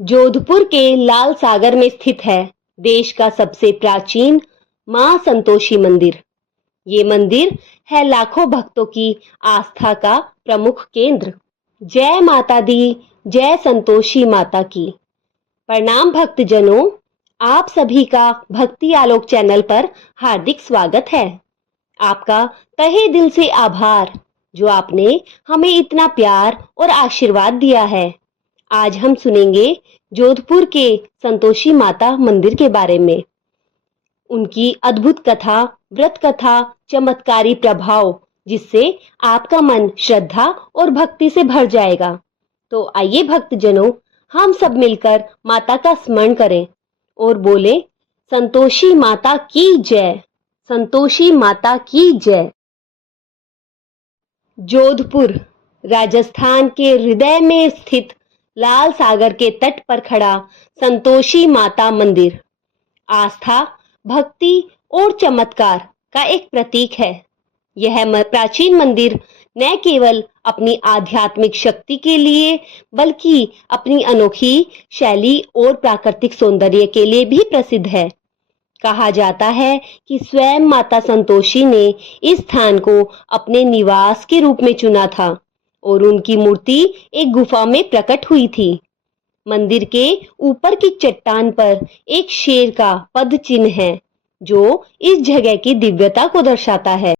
जोधपुर के लाल सागर में स्थित है देश का सबसे प्राचीन मां संतोषी मंदिर। ये मंदिर है लाखों भक्तों की आस्था का प्रमुख केंद्र। जय माता दी, जय संतोषी माता की। प्रणाम भक्तजनों, आप सभी का भक्ति आलोक चैनल पर हार्दिक स्वागत है। आपका तहे दिल से आभार जो आपने हमें इतना प्यार और आशीर्वाद दिया है। आज हम सुनेंगे जोधपुर के संतोषी माता मंदिर के बारे में। उनकी अद्भुत कथा, व्रत कथा, चमत्कारी प्रभाव जिससे आपका मन श्रद्धा और भक्ति से भर जाएगा। तो आइए भक्तजनों, हम सब मिलकर माता का स्मरण करें और बोले, संतोषी माता की जय, संतोषी माता की जय। जोधपुर राजस्थान के हृदय में स्थित लाल सागर के तट पर खड़ा संतोषी माता मंदिर आस्था, भक्ति और चमत्कार का एक प्रतीक है। यह प्राचीन मंदिर न केवल अपनी आध्यात्मिक शक्ति के लिए बल्कि अपनी अनोखी शैली और प्राकृतिक सौंदर्य के लिए भी प्रसिद्ध है। कहा जाता है कि स्वयं माता संतोषी ने इस स्थान को अपने निवास के रूप में चुना था और उनकी मूर्ति एक गुफा में प्रकट हुई थी। मंदिर के ऊपर की चट्टान पर एक शेर का पद चिन्ह है जो इस जगह की दिव्यता को दर्शाता है।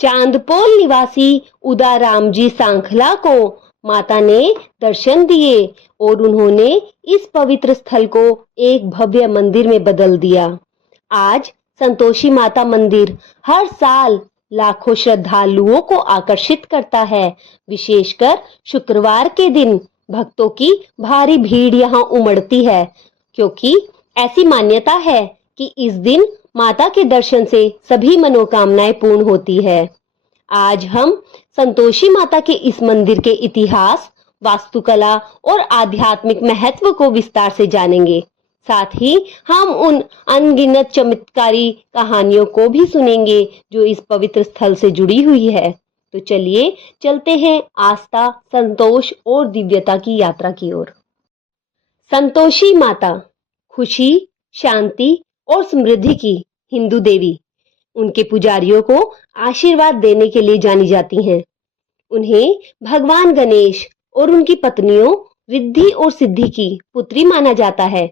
चांदपोल निवासी उदाराम जी सांखला को माता ने दर्शन दिए और उन्होंने इस पवित्र स्थल को एक भव्य मंदिर में बदल दिया। आज संतोषी माता मंदिर हर साल लाखों श्रद्धालुओं को आकर्षित करता है। विशेषकर शुक्रवार के दिन भक्तों की भारी भीड़ यहाँ उमड़ती है, क्योंकि ऐसी मान्यता है कि इस दिन माता के दर्शन से सभी मनोकामनाएं पूर्ण होती है। आज हम संतोषी माता के इस मंदिर के इतिहास, वास्तुकला और आध्यात्मिक महत्व को विस्तार से जानेंगे। साथ ही हम उन अनगिनत चमत्कारी कहानियों को भी सुनेंगे जो इस पवित्र स्थल से जुड़ी हुई है। तो चलिए चलते हैं आस्था, संतोष और दिव्यता की यात्रा की ओर। संतोषी माता खुशी, शांति और समृद्धि की हिंदू देवी उनके पुजारियों को आशीर्वाद देने के लिए जानी जाती हैं। उन्हें भगवान गणेश और उनकी पत्नियों रिद्धि और सिद्धि की पुत्री माना जाता है।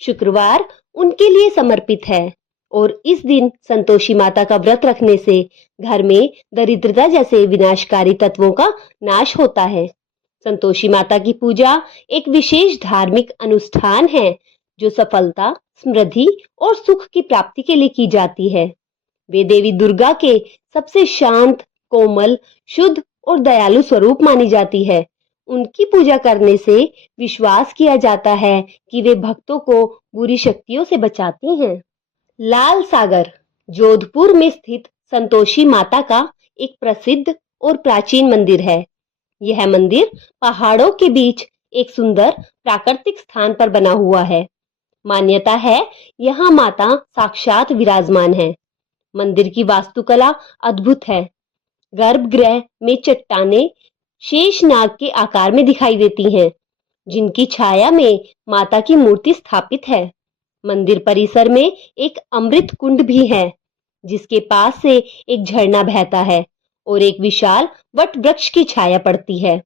शुक्रवार उनके लिए समर्पित है और इस दिन संतोषी माता का व्रत रखने से घर में दरिद्रता जैसे विनाशकारी तत्वों का नाश होता है। संतोषी माता की पूजा एक विशेष धार्मिक अनुष्ठान है जो सफलता, समृद्धि और सुख की प्राप्ति के लिए की जाती है। वे देवी दुर्गा के सबसे शांत, कोमल, शुद्ध और दयालु स्वरूप मानी जाती है। उनकी पूजा करने से विश्वास किया जाता है कि वे भक्तों को बुरी शक्तियों से बचाती हैं। लाल सागर जोधपुर में स्थित संतोषी माता का एक प्रसिद्ध और प्राचीन मंदिर है। यह मंदिर पहाड़ों के बीच एक सुंदर प्राकृतिक स्थान पर बना हुआ है। मान्यता है यहाँ माता साक्षात विराजमान है। मंदिर की वास्तुकला अद्भुत है। गर्भगृह में चट्टानें शेषनाग के आकार में दिखाई देती हैं, जिनकी छाया में माता की मूर्ति स्थापित है। मंदिर परिसर में एक अमृत कुंड भी है, जिसके पास से एक झरना बहता है और एक विशाल वट वृक्ष की छाया पड़ती है।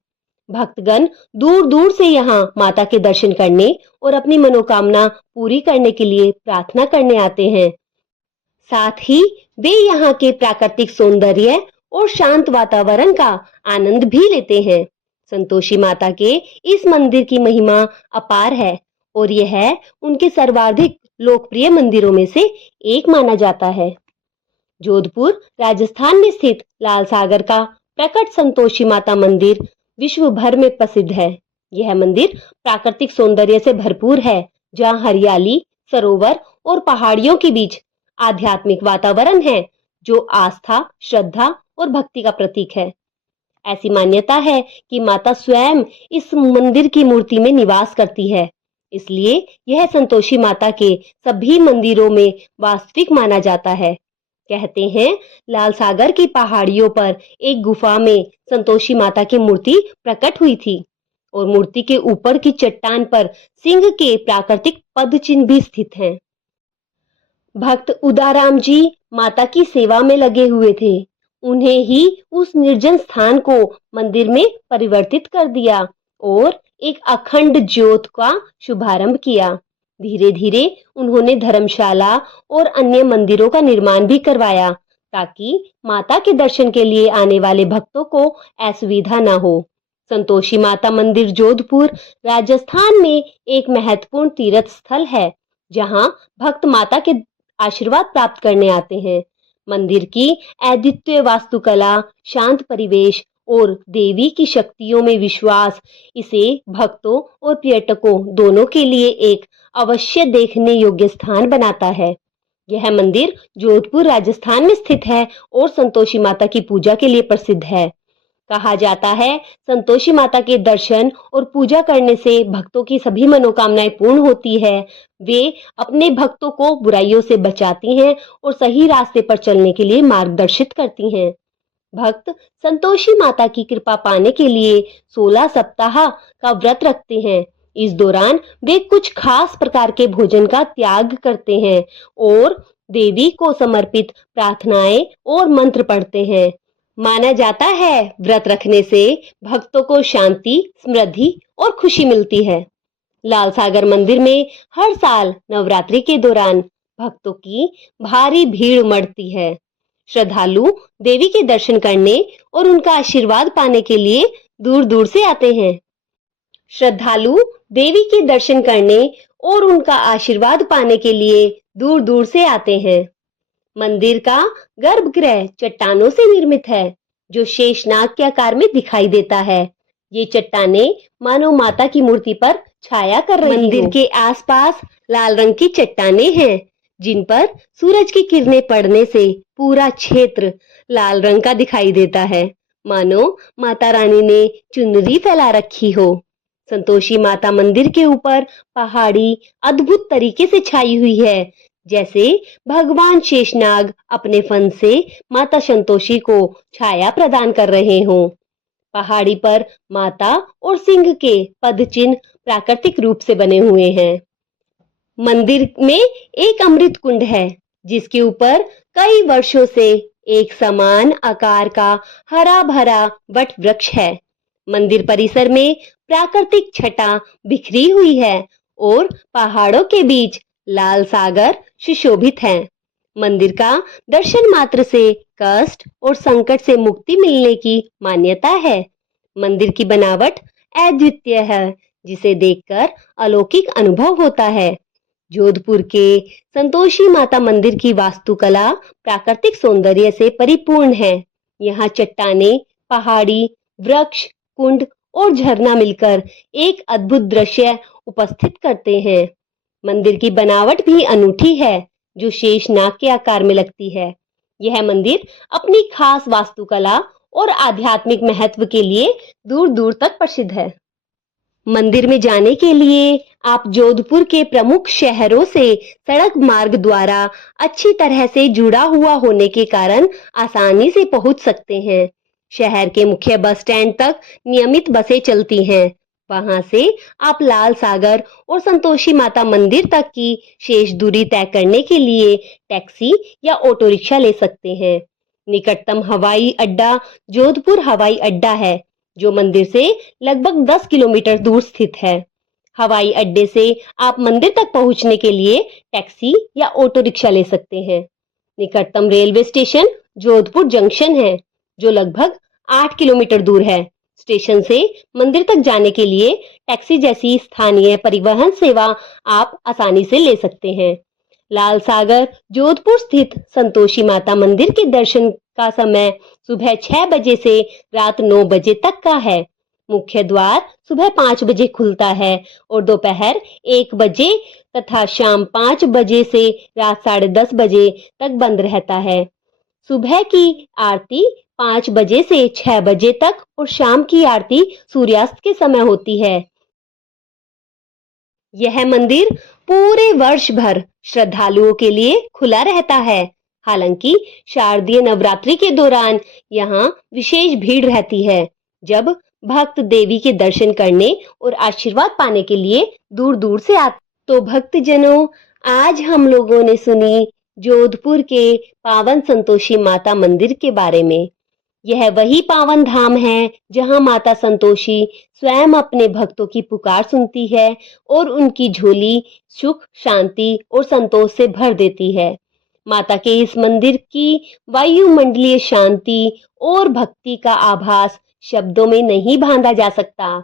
भक्तगण दूर दूर से यहाँ माता के दर्शन करने और अपनी मनोकामना पूरी करने के लिए प्रार्थना करने आते हैं। साथ ही वे यहाँ के प्राकृतिक सौंदर्य और शांत वातावरण का आनंद भी लेते हैं। संतोषी माता के इस मंदिर की महिमा अपार है और यह उनके सर्वाधिक लोकप्रिय मंदिरों में से एक माना जाता है। जोधपुर राजस्थान में स्थित लाल सागर का प्रकट संतोषी माता मंदिर विश्व भर में प्रसिद्ध है। यह मंदिर प्राकृतिक सौंदर्य से भरपूर है, जहाँ हरियाली, सरोवर और पहाड़ियों के बीच आध्यात्मिक वातावरण है जो आस्था, श्रद्धा और भक्ति का प्रतीक है। ऐसी मान्यता है कि माता स्वयं इस मंदिर की मूर्ति में निवास करती है, इसलिए यह संतोषी माता के सभी मंदिरों में वास्तविक माना जाता है। कहते हैं लाल सागर की पहाड़ियों पर एक गुफा में संतोषी माता की मूर्ति प्रकट हुई थी और मूर्ति के ऊपर की चट्टान पर सिंह के प्राकृतिक पद चिन्ह भी स्थित हैं। भक्त उदाराम जी माता की सेवा में लगे हुए थे। उन्हें ही उस निर्जन स्थान को मंदिर में परिवर्तित कर दिया और एक अखंड ज्योत का शुभारंभ किया। धीरे धीरे उन्होंने धर्मशाला और अन्य मंदिरों का निर्माण भी करवाया ताकि माता के दर्शन के लिए आने वाले भक्तों को असुविधा न हो। संतोषी माता मंदिर जोधपुर राजस्थान में एक महत्वपूर्ण तीर्थ स्थल है, जहां भक्त माता के आशीर्वाद प्राप्त करने आते हैं। मंदिर की अद्वितीय वास्तुकला, शांत परिवेश और देवी की शक्तियों में विश्वास इसे भक्तों और पर्यटकों दोनों के लिए एक अवश्य देखने योग्य स्थान बनाता है। यह मंदिर जोधपुर राजस्थान में स्थित है और संतोषी माता की पूजा के लिए प्रसिद्ध है। कहा जाता है, संतोषी माता के दर्शन और पूजा करने से भक्तों की सभी मनोकामनाएं पूर्ण होती है। वे अपने भक्तों को बुराइयों से बचाती हैं और सही रास्ते पर चलने के लिए मार्गदर्शित करती हैं। भक्त संतोषी माता की कृपा पाने के लिए 16 सप्ताह का व्रत रखते हैं। इस दौरान वे कुछ खास प्रकार के भोजन का त्याग करते हैं और देवी को समर्पित प्रार्थनाएं और मंत्र पढ़ते हैं। माना जाता है, व्रत रखने से भक्तों को शांति, समृद्धि और खुशी मिलती है। लाल सागर मंदिर में हर साल नवरात्रि के दौरान भक्तों की भारी भीड़ उमड़ती है। श्रद्धालु देवी के दर्शन करने और उनका आशीर्वाद पाने के लिए दूर दूर से आते हैं। श्रद्धालु देवी के दर्शन करने और उनका आशीर्वाद पाने के लिए दूर दूर से आते हैं। मंदिर का गर्भगृह चट्टानों से निर्मित है, जो शेषनाग के आकार में दिखाई देता है। ये चट्टानें मानो माता की मूर्ति पर छाया कर रही हो। मंदिर के आसपास लाल रंग की चट्टानें हैं, जिन पर सूरज की किरणें पड़ने से पूरा क्षेत्र लाल रंग का दिखाई देता है, मानो माता रानी ने चुनरी फैला रखी हो। संतोषी माता मंदिर के ऊपर पहाड़ी अद्भुत तरीके से छाई हुई है, जैसे भगवान शेषनाग अपने फन से माता संतोषी को छाया प्रदान कर रहे हों। पहाड़ी पर माता और सिंह के पद चिन्ह प्राकृतिक रूप से बने हुए हैं। मंदिर में एक अमृत कुंड है, जिसके ऊपर कई वर्षों से एक समान आकार का हरा भरा वट वृक्ष है। मंदिर परिसर में प्राकृतिक छटा बिखरी हुई है और पहाड़ों के बीच लाल सागर सुशोभित है। मंदिर का दर्शन मात्र से कष्ट और संकट से मुक्ति मिलने की मान्यता है। मंदिर की बनावट अद्वितीय है, जिसे देखकर अलौकिक अनुभव होता है। जोधपुर के संतोषी माता मंदिर की वास्तुकला प्राकृतिक सौंदर्य से परिपूर्ण है। यहाँ चट्टानें, पहाड़ी, वृक्ष, कुंड और झरना मिलकर एक अद्भुत दृश्य उपस्थित करते हैं। मंदिर की बनावट भी अनूठी है, जो शेषनाग के आकार में लगती है। यह मंदिर अपनी खास वास्तुकला और आध्यात्मिक महत्व के लिए दूर दूर तक प्रसिद्ध है। मंदिर में जाने के लिए आप जोधपुर के प्रमुख शहरों से सड़क मार्ग द्वारा अच्छी तरह से जुड़ा हुआ होने के कारण आसानी से पहुंच सकते हैं। शहर के मुख्य बस स्टैंड तक नियमित बसें चलती हैं। वहां से आप लाल सागर और संतोषी माता मंदिर तक की शेष दूरी तय करने के लिए टैक्सी या ऑटो रिक्शा ले सकते हैं। निकटतम हवाई अड्डा जोधपुर हवाई अड्डा है, जो मंदिर से लगभग 10 किलोमीटर दूर स्थित है। हवाई अड्डे से आप मंदिर तक पहुंचने के लिए टैक्सी या ऑटो रिक्शा ले सकते हैं। निकटतम रेलवे स्टेशन जोधपुर जंक्शन है, जो लगभग 8 किलोमीटर दूर है। स्टेशन से मंदिर तक जाने के लिए टैक्सी जैसी स्थानीय परिवहन सेवा आप आसानी से ले सकते हैं। लाल सागर जोधपुर स्थित संतोषी माता मंदिर के दर्शन का समय सुबह 6 बजे से रात 9 बजे तक का है। मुख्य द्वार सुबह 5 बजे खुलता है और दोपहर 1 बजे तथा शाम 5 बजे से रात 10:30 बजे तक बंद रहता है। सुबह की आरती 5 बजे से 6 बजे तक और शाम की आरती सूर्यास्त के समय होती है। यह मंदिर पूरे वर्ष भर श्रद्धालुओं के लिए खुला रहता है। हालांकि शारदीय नवरात्रि के दौरान यहाँ विशेष भीड़ रहती है, जब भक्त देवी के दर्शन करने और आशीर्वाद पाने के लिए दूर दूर से आते। तो भक्तजनों, आज हम लोगों ने सुनी जोधपुर के पावन संतोषी माता मंदिर के बारे में। यह वही पावन धाम है जहां माता संतोषी स्वयं अपने भक्तों की पुकार सुनती है और उनकी झोली सुख, शांति और संतोष से भर देती है। माता के इस मंदिर की वायुमंडलीय शांति और भक्ति का आभास शब्दों में नहीं बांधा जा सकता।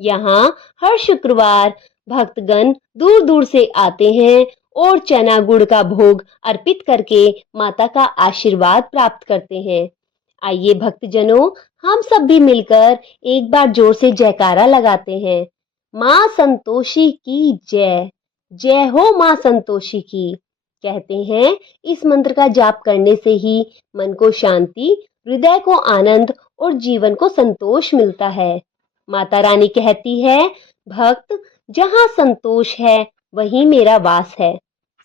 यहाँ हर शुक्रवार भक्तगण दूर दूर से आते हैं और चना गुड़ का भोग अर्पित करके माता का आशीर्वाद प्राप्त करते हैं। आइए भक्तजनों, हम सब भी मिलकर एक बार जोर से जयकारा लगाते हैं। माँ संतोषी की जय, जय हो माँ संतोषी की। कहते हैं इस मंत्र का जाप करने से ही मन को शांति, हृदय को आनंद और जीवन को संतोष मिलता है। माता रानी कहती है, भक्त जहाँ संतोष है वहीं मेरा वास है।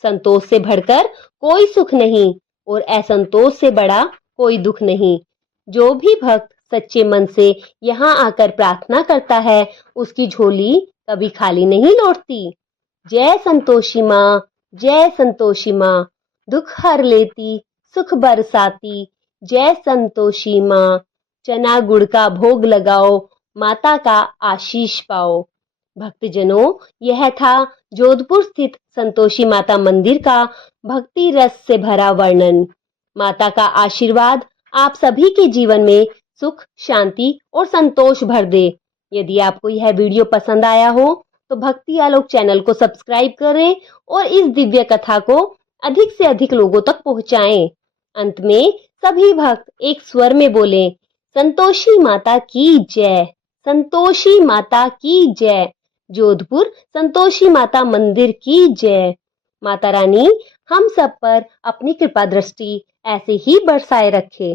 संतोष से बढ़कर कोई सुख नहीं और असंतोष से बड़ा कोई दुख नहीं। जो भी भक्त सच्चे मन से यहाँ आकर प्रार्थना करता है, उसकी झोली कभी खाली नहीं लौटती। जय संतोषी माँ, जय संतोषी माँ, दुख हर लेती, सुख बरसाती। जय संतोषी माँ, चना गुड़ का भोग लगाओ, माता का आशीष पाओ। भक्तजनों, यह था जोधपुर स्थित संतोषी माता मंदिर का भक्ति रस से भरा वर्णन। माता का आशीर्वाद आप सभी के जीवन में सुख, शांति और संतोष भर दे। यदि आपको यह वीडियो पसंद आया हो तो भक्ति आलोक चैनल को सब्सक्राइब करें और इस दिव्य कथा को अधिक से अधिक लोगों तक पहुंचाएं। अंत में सभी भक्त एक स्वर में बोलें, संतोषी माता की जय, संतोषी माता की जय, जोधपुर संतोषी माता मंदिर की जय। माता रानी हम सब पर अपनी कृपा दृष्टि ऐसे ही बरसाए रखे।